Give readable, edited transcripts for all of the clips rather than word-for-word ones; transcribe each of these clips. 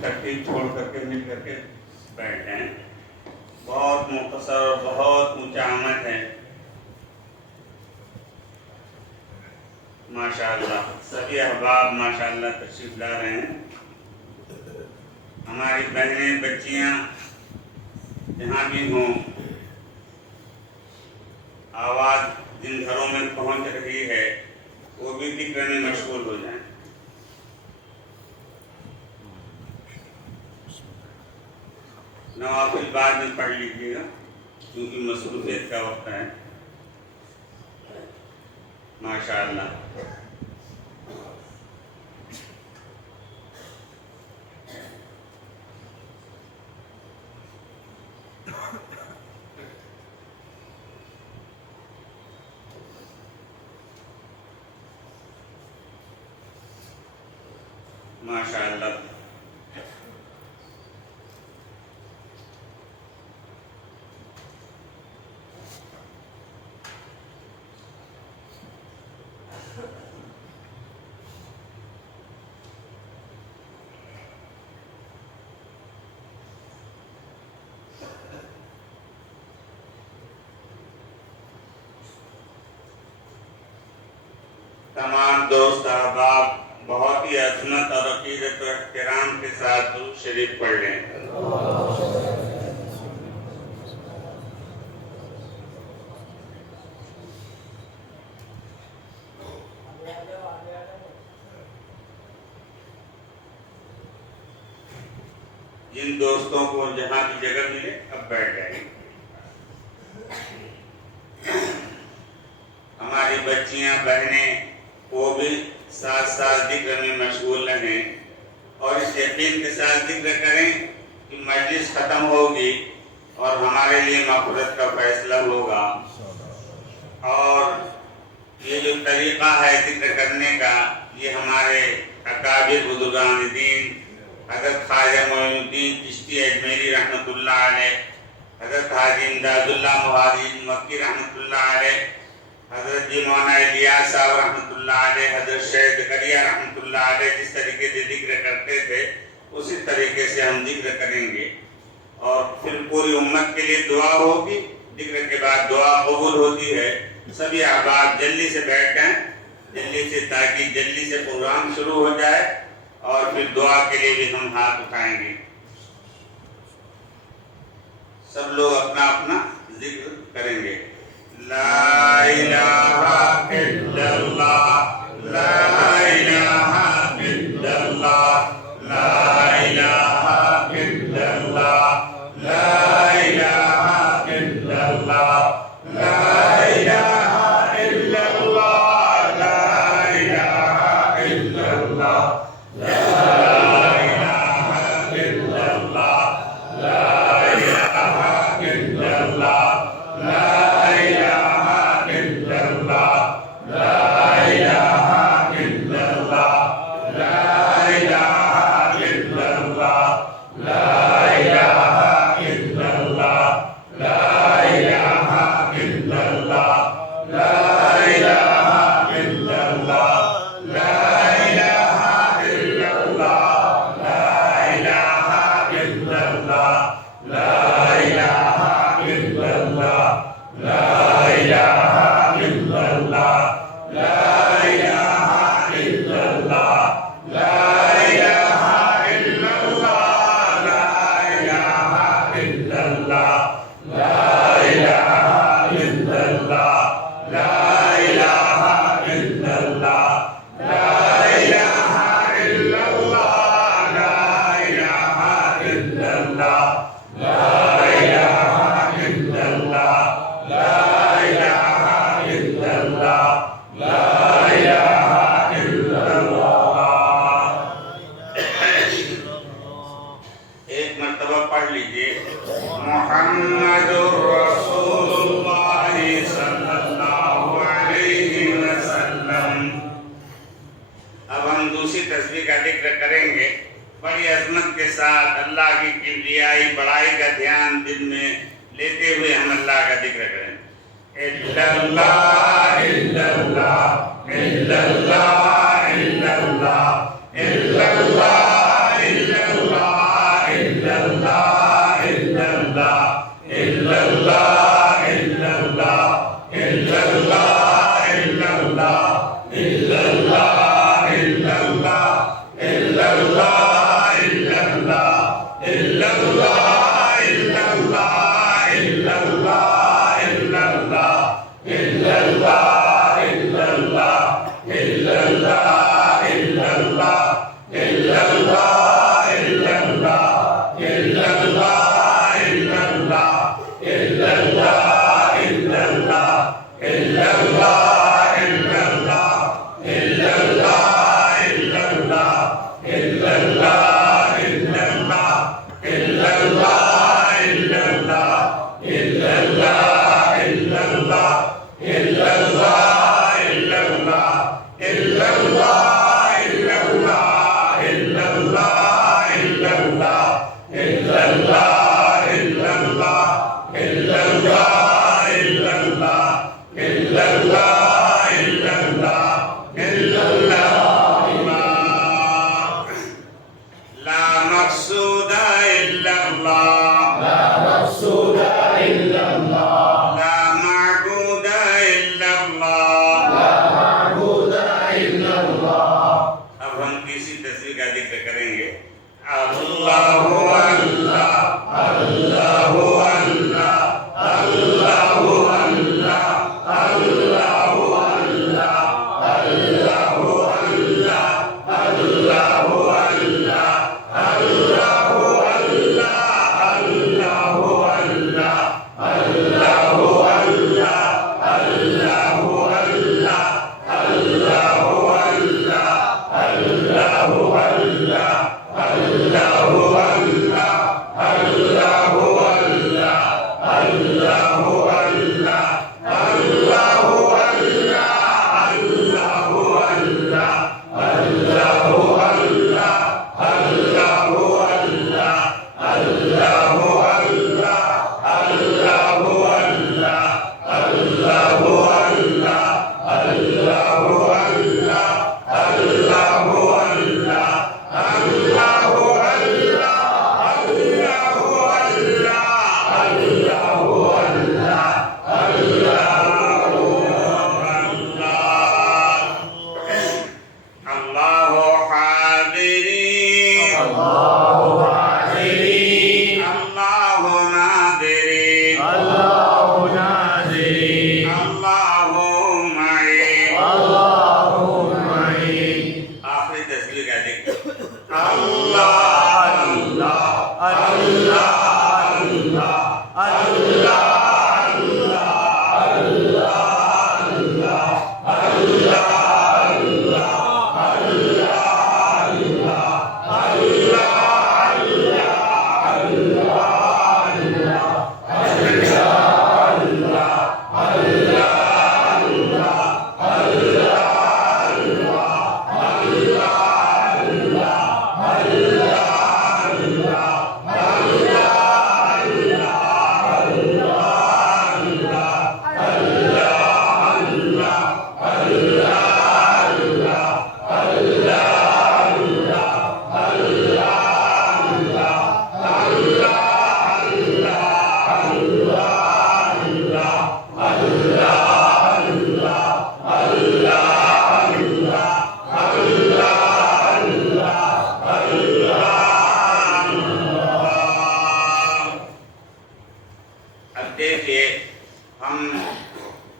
ترتیب چھوڑ کر کے مل کر کے بیٹھ جائیں. بہت مختصر اور بہت اونچا آمد ہے. ماشاءاللہ سبھی احباب ماشاءاللہ تشریف لا رہے ہیں. ہماری بہنیں بچیاں جہاں بھی ہوں، آواز جن گھروں میں پہنچ رہی ہے وہ بھی ذکر میں مشغول ہو جائیں. نوافل بعد میں پڑھ لیجیے گا کیونکہ مصروفیت کا وقت ہے. ماشاءاللہ ماشاءاللہ. تمام دوست احباب بہت ہی عظمت اور عقیدت و احترام کے ساتھ درود شریف پڑھ لیں. جن دوستوں کو جہاں کی جگہ ملے اب بیٹھ جائیں. ہماری بچیاں بہنیں وہ بھی ساتھ ساتھ ذکر میں مشغول رہیں اور اس یقین کے ساتھ ذکر کریں کہ مجلس ختم ہوگی اور ہمارے لیے مغفرت کا فیصلہ ہوگا. اور یہ جو طریقہ ہے ذکر کرنے کا یہ ہمارے اکابر بزرگان دین حضرت خواجہ معین الدین چشتی اجمیری رحمۃ اللہ علیہ، حضرت حاجی امداد اللہ مہاجر مکی رحمۃ اللہ علیہ، حضرت جی مولانا الیاس صاحب رحمۃ اللہ علیہ، حضرت شیخ زکریا رحمۃ اللہ علیہ جس طریقے سے ذکر کرتے تھے اسی طریقے سے ہم ذکر کریں گے. اور پھر پوری امت کے لیے دعا ہوگی. ذکر کے بعد دعا قبول ہوتی ہے. سبھی احباب جلدی سے بیٹھ جائیں جلدی سے، تاکہ جلدی سے پروگرام شروع ہو جائے اور پھر دعا کے لیے بھی ہم ہاتھ اٹھائیں گے. سب لوگ اپنا اپنا ذکر کریں گے. لا الہ الا اللہ، لا الہ الا اللہ، لا الہ الا اللہ، لا الہ الا اللہ، لا الہ الا اللہ، لا الہ الا اللہ، لا الہ الا اللہ، لا الہ الا اللہ، لا بڑی عظمت کے ساتھ اللہ کی کبریائی بڑائی کا دھیان دل میں لیتے ہوئے ہم اللہ کا ذکر کریں. الا اللہ الا اللہ الا اللہ الا اللہ الا اللہ الا اللہ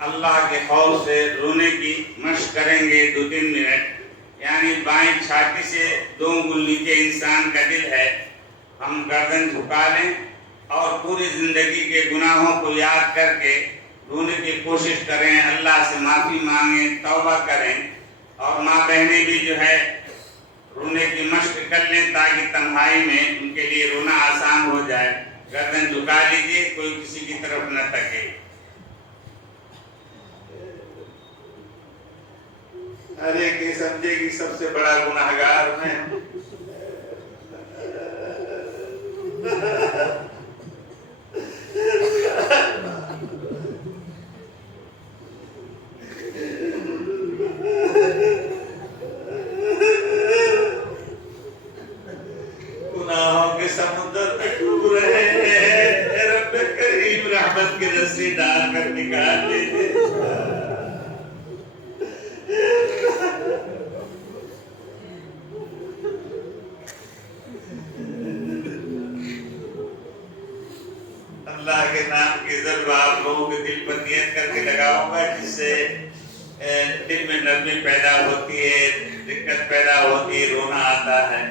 اللہ کے خوف سے رونے کی مشق کریں گے 2-3 منٹ، یعنی بائیں چھاتی سے 2 انگل نیچے انسان کا دل ہے، ہم گردن جھکا لیں اور پوری زندگی کے گناہوں کو یاد کر کے رونے کی کوشش کریں، اللہ سے معافی مانگیں، توبہ کریں، اور ماں بہنیں بھی جو ہے رونے کی مشق کر لیں تاکہ تنہائی میں ان کے لیے رونا آسان ہو جائے۔ گردن جھکا لیجیے، کوئی کسی کی طرف نہ تکے۔ ہر ایک یہ سمجھے کہ سب سے بڑا گناہگار میں گناہوں کے سمندر میں ڈوب رہے ہیں، رب کریم رحمت کی رسی ڈال کر نکال دیجیے۔ اللہ کے نام کی ضرب آپ لوگوں کے دل پر نیت کر کے لگاؤں گا، جس سے دل میں نرمی پیدا ہوتی ہے، دقت پیدا ہوتی ہے، رونا آتا ہے۔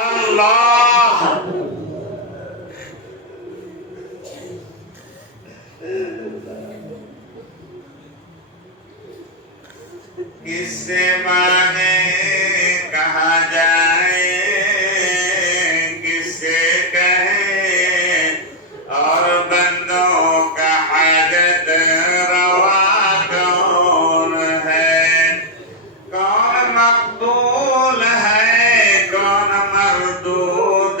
اللہ کس سے مانے کہاں جائے، کس سے کہیں، اور بندوں کا حاجت روا کون ہے، کون مقبول ہے کون مردود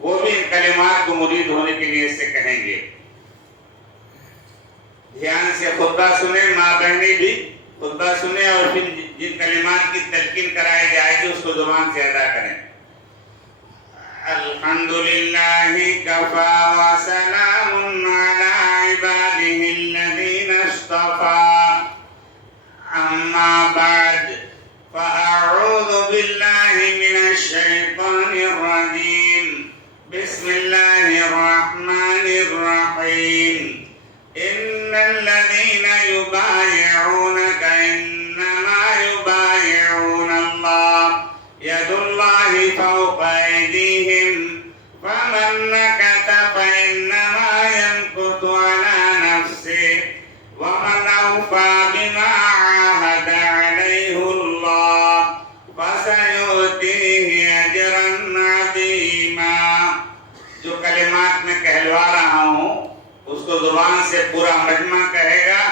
وہ بھی ان کلمات کو مرید ہونے کی نیت سے کہیں گے. دھیان سے خطبہ سنیں، ماں بہنیں بھی خطبہ سنیں اور پھر جن کلمات کی تلقین کرائی جائے گی اس کو زبان سے ادا کریں. الحمدللہ کفا وسلام علی عبادہ الذین اصطفى اما بعد فاعوذ باللہ من الشیطان الرجیم بسم اللہ الرحمن الرحیم ان الذين يبايعونك انما يبايعون الله يد الله فوق ايديهم فمن نكث فانما ينكث على نفسه ومن اوفى بما عاهد عليه الله فسيؤتيه اجرا عظيما. جو کلمات میں کہلوا رہا ہوں اس کو زبان سے پورا مجمع کہے گا.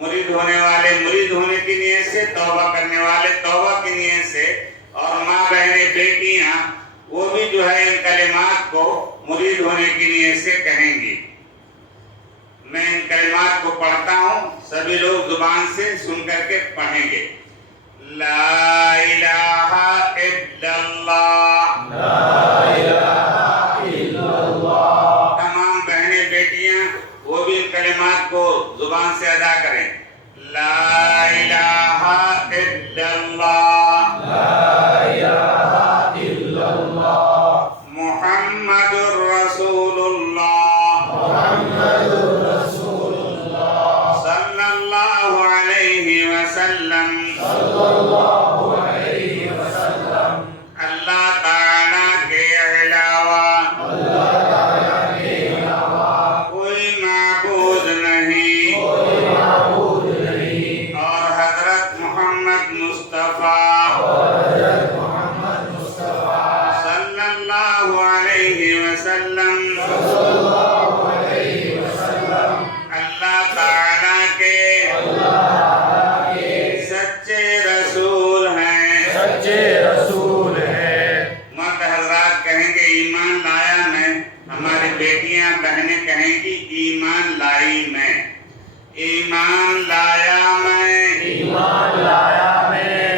مرید ہونے والے مرید ہونے کی نیت سے، توبہ کرنے والے توبہ کی نیت سے، اور ماں بہنیں بیٹیاں وہ بھی جو ہے ان کلمات کو مرید ہونے کی نیت سے کہیں گی. میں ان کلمات کو پڑھتا ہوں، سبھی لوگ زبان سے سن کر کے پڑھیں گے. لا الہ الا اللہ، لا الہ الا اللہ. تمام بہنیں بیٹیاں وہ بھی ان کلمات کو زبان سے ادا کریں. لا الہ الا اللہ، لا الہ الا اللہ. محمد رسول اللہ، محمد رسول اللہ. صلی اللہ علیہ وسلم، صلی اللہ علیہ وسلم. اللہ تعالیٰ کے علاوہ، اللہ تعالیٰ کے علاوہ کوئی معبود نہیں، کوئی معبود نہیں. اور حضرت محمد مصطفیٰ، اور حضرت محمد مصطفیٰ صلی اللہ علیہ وسلم، صلی اللہ علیہ وسلم اللہ تعالیٰ کے سچے رسول ہیں، سچے رسول ہیں. مرد حضرات کہیں گے ایمان لایا میں، ہماری بیٹیاں بہنیں کہیں گی ایمان لائی میں. ایمان لایا میں، ایمان لایا میں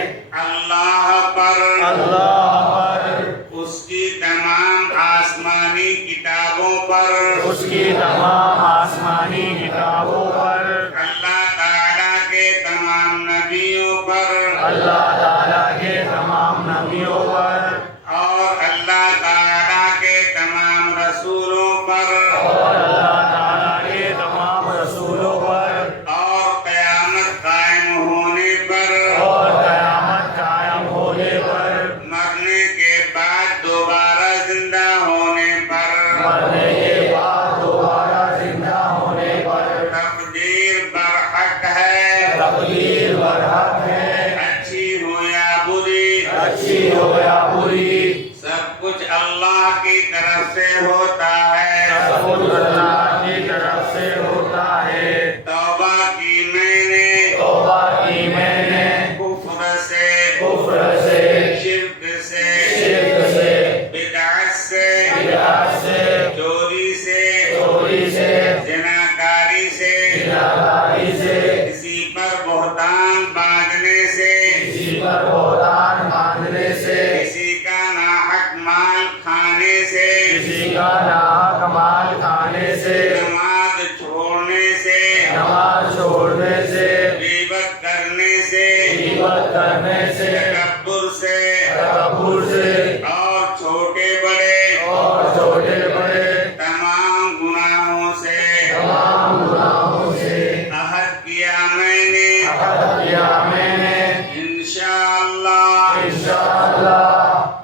اللہ پر، اللہ پر. اس کی تمام آسمانی کتابوں پر، اس کی تمام آسمانی کتابوں پر. اللہ تعالیٰ کے تمام نبیوں پر، اللہ تعالیٰ کے تمام نبیوں پر. اور اللہ تعالیٰ کے تمام رسولوں پر، اور اللہ تعالیٰ کے تمام رسولوں پر. اور قیامت قائم ہونے پر، اور قیامت قائم ہونے پر. مرنے کے بعد دوبارہ زندہ ہونے پر، مرنے کے بعد دوبارہ زندہ ہونے پر. تقدیر برحق ہے، تقدیر برحق ہے. اچھی ہو یا بری، اچھی ہو یا بری، سب کچھ اللہ کی طرف سے ہوتا ہے، سب کچھ اللہ کی طرف سے ہوتا ہے. توبہ کی میں نے، توبہ کی میں نے. کفر سے، کفر سے. شرک سے، شرک سے. بدعت سے، بدعت سے. چوری سے، چوری سے. زناکاری سے، زناکاری سے. کسی پر بہتان باندھنے سے، کسی پر بہتان باندھنے سے. کسی کا ناحق مال کھانے سے، کسی کا ناحق مال کھانے سے. نماز چھوڑنے سے، نماز چھوڑنے سے. غیبت کرنے سے، غیبت کرنے سے. تکبر سے، تکبر سے. اور چھوٹے بڑے، اور چھوٹے بڑے تمام گناہوں سے، تمام گناہوں سے. عہد کیا میں نے، عہد کیا میں نے. انشاءاللہ، انشاءاللہ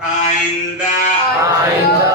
آئندہ، آئندہ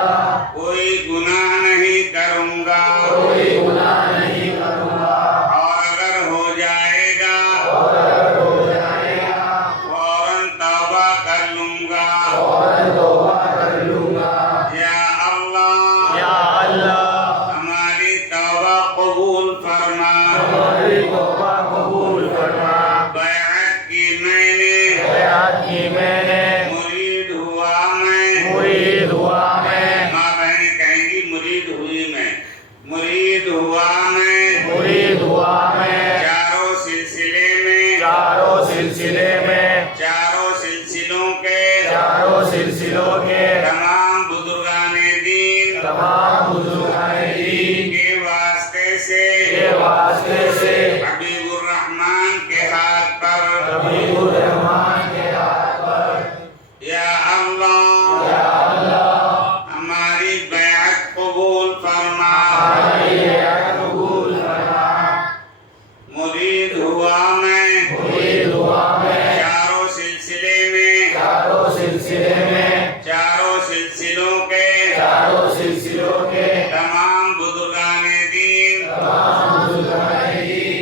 کوئی گناہ نہیں کروں گا، کوئی گناہ نہیں کروں گا. اور اگر ہو جائے گا، اور اگر ہو جائے گا فوراً توبہ کر لوں گا، فوراً توبہ کر لوں گا. یا اللہ، یا اللہ ہماری توبہ قبول فرما، ہماری توبہ قبول فرما. بیعت کی میں نے، بیعت کی میں نے. مرید ہوا میں، مرید ہوا میں. ماں بہن مرید ہوا میں چاروں سلسلوں کے تمام بزرگان دین کے واسطے سے حبیب الرحمن کے ہاتھ پر یا اللہ ہماری بیعت قبول فرما مرید ہوا میں چاروں سلسلوں کے تمام بزرگان دین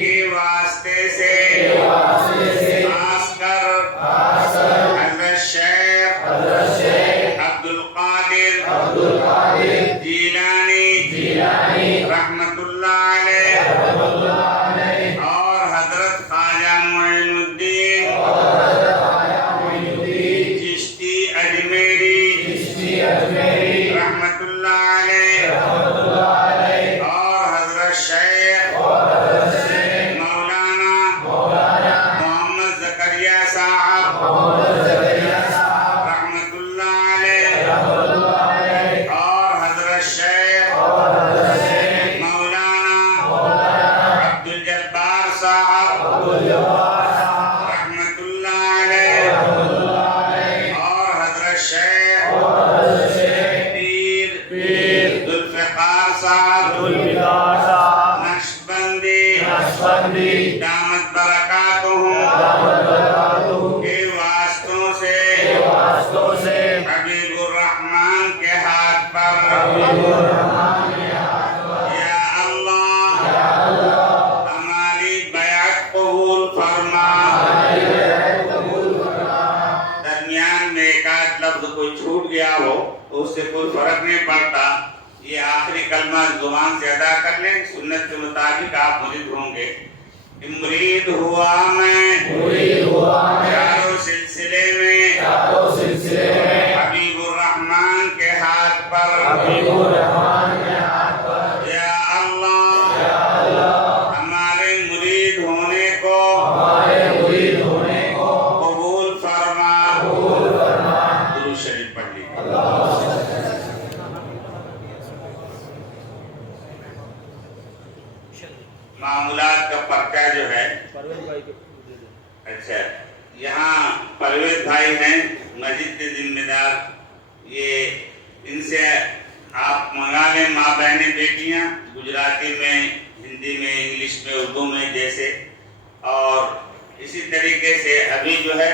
کے واسطے سے خاص کر حضرت شیخ عبد القادر جیلانی رحمت اللہ علیہ اور حضرت خواجہ معین الدین چشتی اجمیری رحمت اللہ علیہ اور حضرت شیخ مولانا محمد زکریا صاحب رحمت اللہ علیہ اور حضرت شیخ مولانا عبد الجبار صاحب رحمت اللہ علیہ اور حضرت شیخ پیر ذوالفقار صاحب نقشبندی دامت برکاتہم کے واسطوں سے حبیب الرحمن کے ہاتھ پر یا اللہ ہماری بیعت قبول فرما درمیان میں ایک آدھ لفظ کوئی چھوٹ گیا ہو تو اس سے کوئی فرق نہیں پڑتا یہ آخری کلمہ زبان سے ادا کر لیں سنت کے مطابق آپ مرید ہوں گے مرید ہوا میں چاروں سلسلے میں حبیب الرحمن کے ہاتھ پر یا اللہ ہمارے مرید ہونے کو قبول فرما درود شریف پڑھ لیجیے معاملات کا پرچہ جو ہے اچھا یہاں پرویز بھائی ہیں مسجد کے ذمہ دار یہ ان سے آپ منگا لیں ماں بہنیں بیٹیاں گجراتی میں ہندی میں انگلش میں اردو میں جیسے اور اسی طریقے سے ابھی جو ہے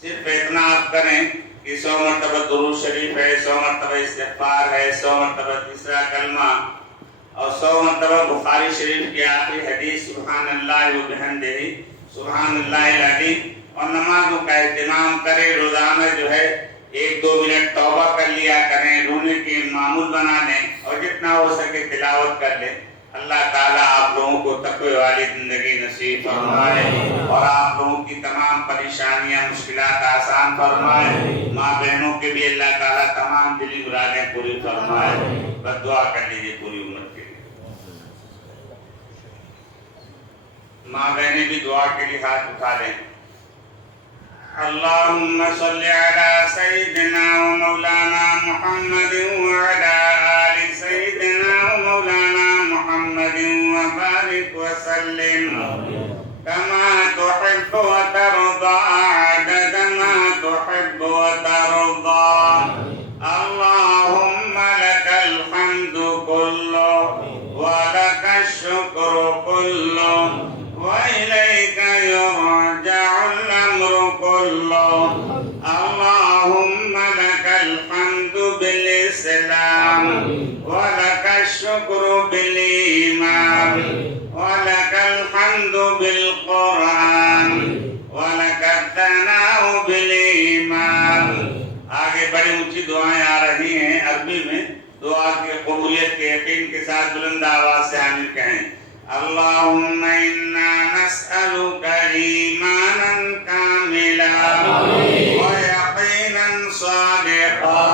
صرف اتنا آپ کریں کہ 100 مرتبہ درود شریف ہے 100 مرتبہ استغفار ہے 100 مرتبہ تیسرا کلمہ اور 100 مرتبہ بخاری شریف کی آخری حدیث سبحان اللہ و بحمدہ سبحان اللہ العظیم اور نمازوں کا اہتمام کریں روزانہ جو ہے 1-2 منٹ توبہ کر لیا کریں رونے کی معمول بنا دیں اور جتنا ہو سکے تلاوت کر لیں اللہ تعالیٰ آپ لوگوں کو تقوی والی زندگی نصیب فرمائے اور آپ لوگوں کی تمام پریشانیاں مشکلات آسان فرمائے ماں بہنوں کے بھی اللہ تعالیٰ تمام دلی مرادیں پوری فرمائے بس دعا کر لیجیے پوری امت کے لیے ماں بہنیں بھی دعا کے لیے ہاتھ اٹھا دیں اللهم صل على سيدنا ومولانا محمد وعلى آل سيدنا ومولانا محمد وبارك وسلم كما تحب وترضى عدد ما تحب وترضى اللهم لك الحمد كله ولك الشكر كله وإليك يرجع الأمر كله اللهم لك الحمد بالإسلام ولك الشكر بالإيمان ولك الحمد بالقرآن ولك الثناء بالإيمان آگے بڑی اونچی دعائیں آ رہی ہیں عربی میں دعا کی قبولیت کے یقین کے ساتھ بلند آواز سے آمین کہیں اللهم إنا نسألك إيمانا كاملا ويقينا صادقا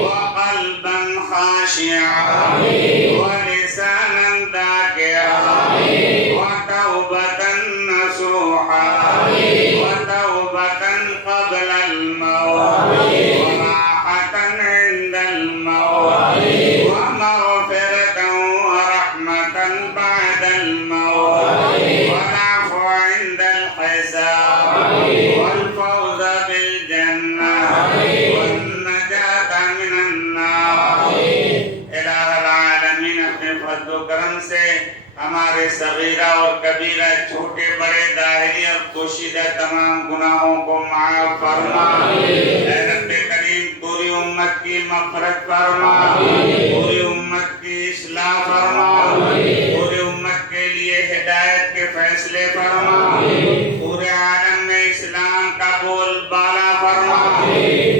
وقلبا خاشعا خاشعا ولسانا ذاكرا وتوبة نصوحا وتوبة قبل الموت وراحة عند الموت ومغفرة ورحمة بعد الموت والعفو عند الحساب والفوز بالجنة والنجاة من النار. الہ العالمین اپنے فضل و کرم سے ہمارے صغیرہ اور کبیرہ چھوٹے بڑے ظاہری اور پوشیدہ تمام گناہوں کو معاف فرما. اے رب کریم پوری امت کی مغفرت فرما، پوری امت کی اصلاح فرما، پوری امت کے لیے ہدایت کے فیصلے فرما، پورے عالم میں اسلام کا بول بالا فرما،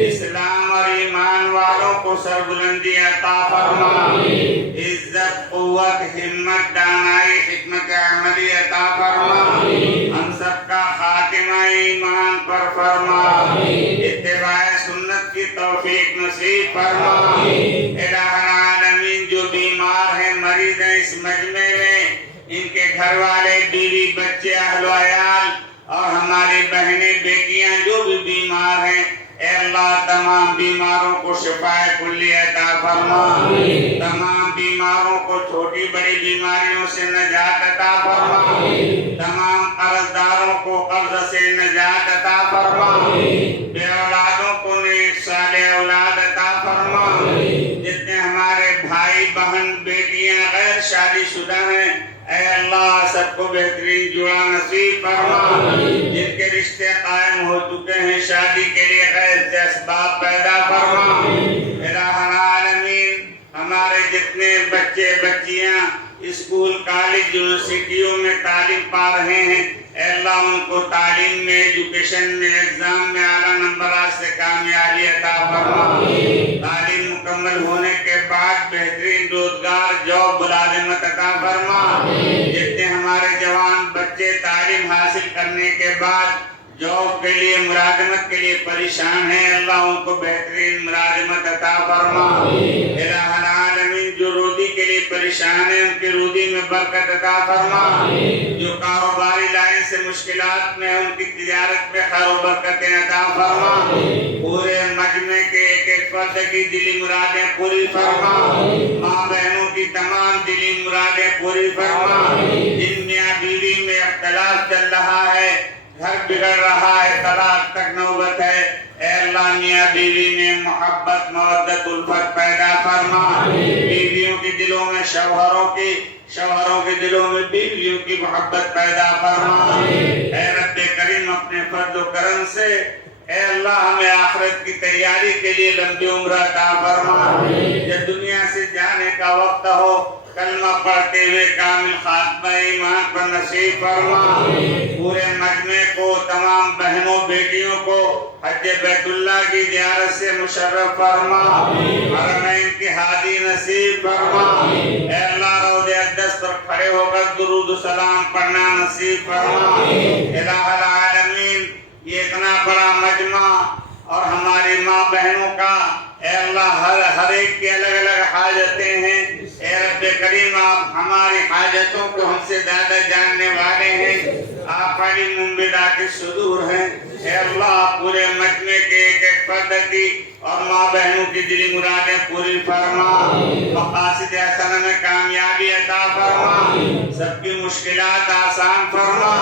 اسلام اور ایمان والوں کو سربلندی عطا فرما، عزت قوت ہمت دانائی حکمت عملی عطا فرما، ہم سب کا خاتمہ ایمان پر فرما، اتباع سنت کی توفیق نصیب فرما. الہ العالمین جو بیمار ہیں مریض ہیں اس مجمع میں، ان کے گھر والے بیوی بچے اہل و عیال اور ہماری بہنیں بیٹیاں جو بھی بیمار ہیں، اے اللہ تمام بیماروں کو شفائے کلی عطا فرما، تمام بیماروں کو چھوٹی بڑی بیماریوں سے نجات عطا فرما، تمام قرضداروں کو قرض سے نجات عطا فرما، بے اولادوں کو نیک صالح اولاد عطا فرما. جتنے ہمارے بھائی بہن بیٹیاں غیر شادی شدہ ہیں، اے اللہ سب کو بہترین جوڑا نصیب فرما. جن کے رشتے قائم ہو چکے ہیں شادی کے لیے خیر سے اسباب پیدا فرما. الہ العالمین ہمارے جتنے بچے بچیاں اسکول کالج یونیورسٹیوں میں تعلیم پا رہے ہیں، اے اللہ ان کو تعلیم میں ایجوکیشن میں ایگزام میں اعلیٰ نمبرات سے کامیابی عطا فرما. تعلیم مکمل ہونے کے بعد بہترین روزگار جاب ملازمت عطا فرما. جتنے ہمارے جوان بچے تعلیم حاصل کرنے کے بعد جاب کے لیے ملازمت کے لیے پریشان ہیں، اللہ ان کو بہترین ملازمت عطا فرما. الہ العالمین جو روزی کے لیے پریشان ہیں ان کی روزی میں برکت عطا فرما. جو کاروباری لائن سے مشکلات میں ان کی تجارت میں خیر و برکتیں عطا فرما. پورے مجمع کے ایک ایک فرد کی دلی مرادیں پوری فرما. ماں بہنوں کی تمام دلی مرادیں پوری فرما. جن میاں بیوی میں اختلاف چل رہا ہے، گھر بگڑ رہا ہے، طلاق تک نوبت ہے، اے اللہ میاں بیوی میں محبت مودت الفت پیدا فرما. بیویوں کے دلوں میں شوہروں کے دلوں میں بیویوں کی محبت پیدا فرما. اے رب کریم اپنے فضل و کرم سے اے اللہ ہمیں آخرت کی تیاری کے لیے لمبی عمر عطا فرما. جب دنیا سے جانے کا وقت ہو کلمہ پڑھتے ہوئے کامل خاتمہ ایمان پر نصیب فرما. پورے مجمع کو تمام بہنوں بیٹیوں کو حج بیت اللہ کی زیارت سے مشرف فرما. حرمین کی حاجی نصیب فرما. اے اللہ روضہ اقدس پر کھڑے ہو کر درود و سلام پڑھنا نصیب فرما. الہ العالمین یہ اتنا بڑا مجمع اور ہماری ماں بہنوں کا اے اللہ ہر ایک کی الگ الگ حاجتیں ہیں. اے رب کریم آپ ہماری حاجتوں کو ہم سے زیادہ جاننے والے ہیں، آپ علیم بذات الصدور ہیں. اے اللہ پورے مجمع کے ایک ایک فرد کی اور ماں بہنوں کی دلی مرادیں پوری فرما. مقاصد حسنہ میں کامیابی عطا فرما. سب کی مشکلات آسان فرما.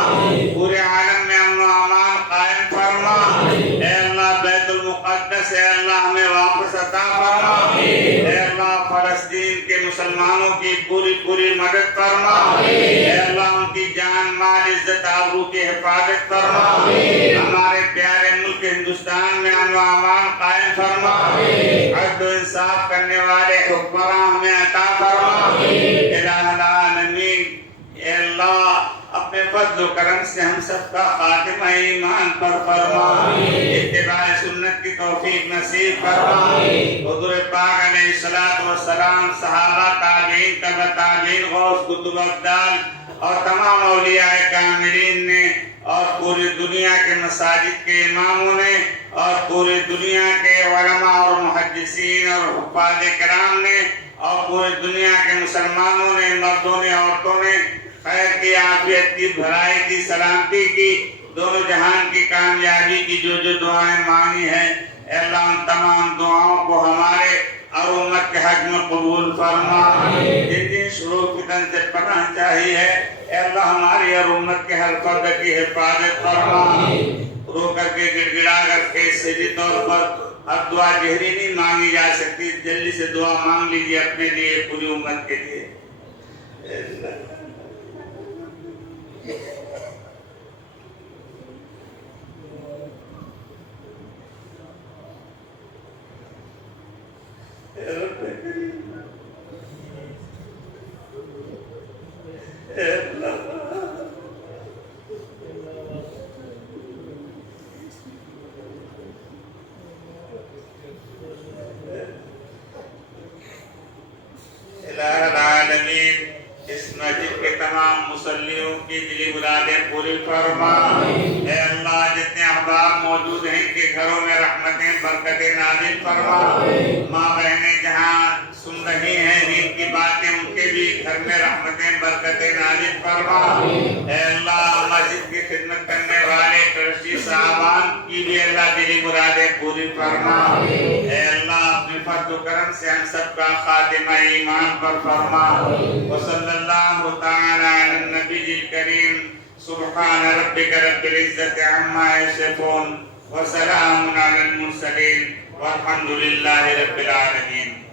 پورے عالم میں امن و امان قائم فرما. اے اللہ بیت المقدس اے اللہ ہمیں واپس عطا فرما. اے اللہ فلسطین کے مسلمانوں کی پوری مدد فرما. اے اللہ ان کی جان مال عزت آبرو کی حفاظت فرما. ہمارے پیارے ملک ہندوستان میں امن و امان قائم فرما. عدل و انصاف کرنے والے حکمراں ہمیں عطا فرما. الہ العالمین اے اللہ اپنے فضل و کرم سے ہم سب کا خاتمہ ایمان پر فرما. اتباع سنت کی توفیق نصیب فرما. حضور پاک علیہ الصلوۃ والسلام، صحابہ، تابعین، تبع تابعین، غوث کتب ابدال اور تمام اولیاء کاملین نے اور پوری دنیا کے مساجد کے اماموں نے اور پوری دنیا کے علماء اور محدثین اور حفاظ کرام نے اور پورے دنیا کے مسلمانوں نے، مردوں نے، عورتوں نے خیر کی، عافیت کی، بھلائی کی، سلامتی کی، دونوں جہان کی کامیابی کی جو جو دعائیں مانگی ہیں، اے اللہ ان تمام دعاؤں کو ہمارے اور امت کے حق میں قبول فرما۔ جن جن شرور فتن سے پناہ چاہیے ہے، اے اللہ ہماری اور امت کے ہر فرد کی حفاظت فرما۔ رو کر کے، گڑگڑا کر کے، سجی طور پر اب دعا جہری نہیں مانگی جا سکتی، جلدی سے دعا مانگ لیجیے اپنے لیے، پوری امت کے لیے۔ الہ العالمین، اس مسجد کے تمام مصلیوں کی دلی مرادیں پوری فرما۔ اے اللہ جتنے احباب موجود ہیں ان کے گھروں میں رحمتیں برکتیں نازل فرما۔ ماں بہنیں جہاں سن رہی ہیں دین کی باتیں، ان کے بھی گھر میں رحمتیں برکتیں نازل فرما۔ اے اللہ مسجد کی خدمت کرنے والے ٹرسٹی صاحبان کی بھی اللہ دلی مرادیں پوری فرما۔ اے اللہ اپنے فضل و کرم سے ہم سب کا خاتمہ ایمان پر فرما۔ وصلی اللہ تعالی علی النبی الکریم، سبحان ربک رب العزت عما یصفون، وسلام علی المرسلین، والحمد للہ رب العالمین۔